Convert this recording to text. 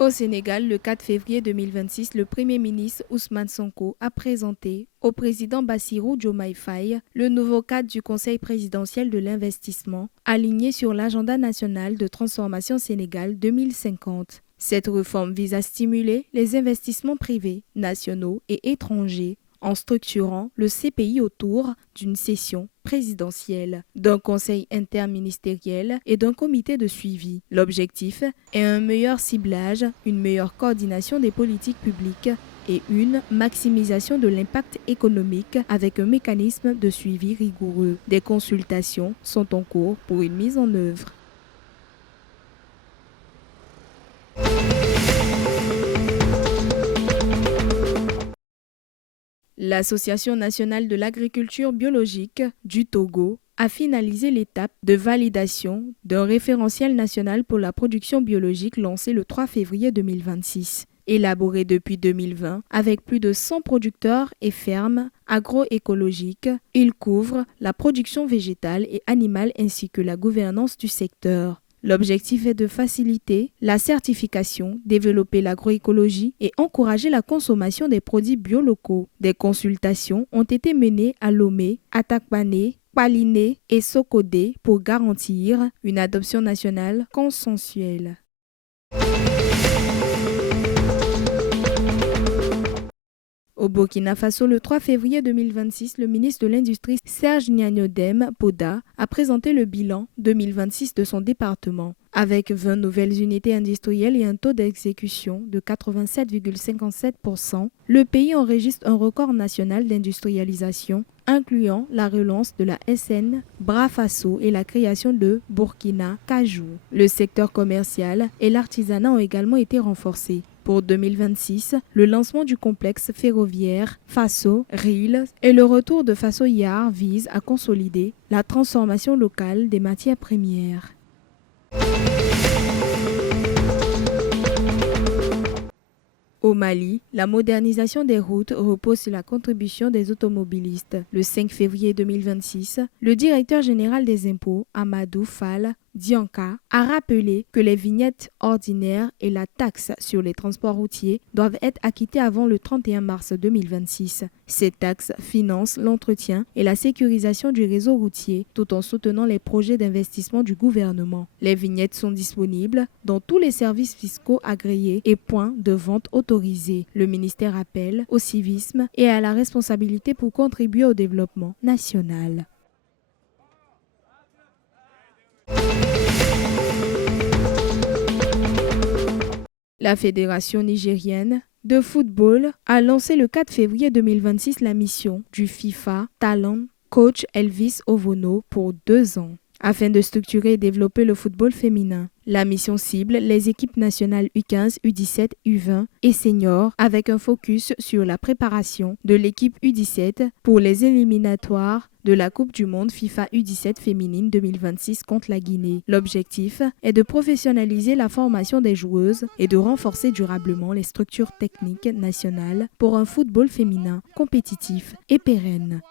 Au Sénégal, le 4 février 2026, le Premier ministre Ousmane Sonko a présenté au président Bassirou Diomaye Faye le nouveau cadre du Conseil présidentiel de l'investissement, aligné sur l'agenda national de transformation Sénégal 2050. Cette réforme vise à stimuler les investissements privés, nationaux et étrangers en structurant le CPI autour d'une session présidentielle, d'un conseil interministériel et d'un comité de suivi. L'objectif est un meilleur ciblage, une meilleure coordination des politiques publiques et une maximisation de l'impact économique avec un mécanisme de suivi rigoureux. Des consultations sont en cours pour une mise en œuvre. L'Association nationale de l'agriculture biologique du Togo a finalisé l'étape de validation d'un référentiel national pour la production biologique lancé le 3 février 2026. Élaboré depuis 2020 avec plus de 100 producteurs et fermes agroécologiques, il couvre la production végétale et animale ainsi que la gouvernance du secteur. L'objectif est de faciliter la certification, développer l'agroécologie et encourager la consommation des produits biolocaux. Des consultations ont été menées à Lomé, Atakpané, Paliné et Sokodé pour garantir une adoption nationale consensuelle. Au Burkina Faso, le 3 février 2026, le ministre de l'Industrie Serge Gnanodem Poda a présenté le bilan 2026 de son département. Avec 20 nouvelles unités industrielles et un taux d'exécution de 87,57%, le pays enregistre un record national d'industrialisation, incluant la relance de la SN Bras-Faso et la création de Burkina Kajou. Le secteur commercial et l'artisanat ont également été renforcés. Pour 2026, le lancement du complexe ferroviaire Faso-Ril et le retour de Faso-Yar visent à consolider la transformation locale des matières premières. Au Mali, la modernisation des routes repose sur la contribution des automobilistes. Le 5 février 2026, le directeur général des impôts, Amadou Fall Dianka, a rappelé que les vignettes ordinaires et la taxe sur les transports routiers doivent être acquittées avant le 31 mars 2026. Ces taxes financent l'entretien et la sécurisation du réseau routier tout en soutenant les projets d'investissement du gouvernement. Les vignettes sont disponibles dans tous les services fiscaux agréés et points de vente autorisés. Le ministère appelle au civisme et à la responsabilité pour contribuer au développement national. La Fédération nigérienne de football a lancé le 4 février 2026 la mission du FIFA Talent Coach Elvis Ovono pour 2 ans, afin de structurer et développer le football féminin. La mission cible les équipes nationales U15, U17, U20 et seniors avec un focus sur la préparation de l'équipe U17 pour les éliminatoires de la Coupe du Monde FIFA U17 féminine 2026 contre la Guinée. L'objectif est de professionnaliser la formation des joueuses et de renforcer durablement les structures techniques nationales pour un football féminin compétitif et pérenne.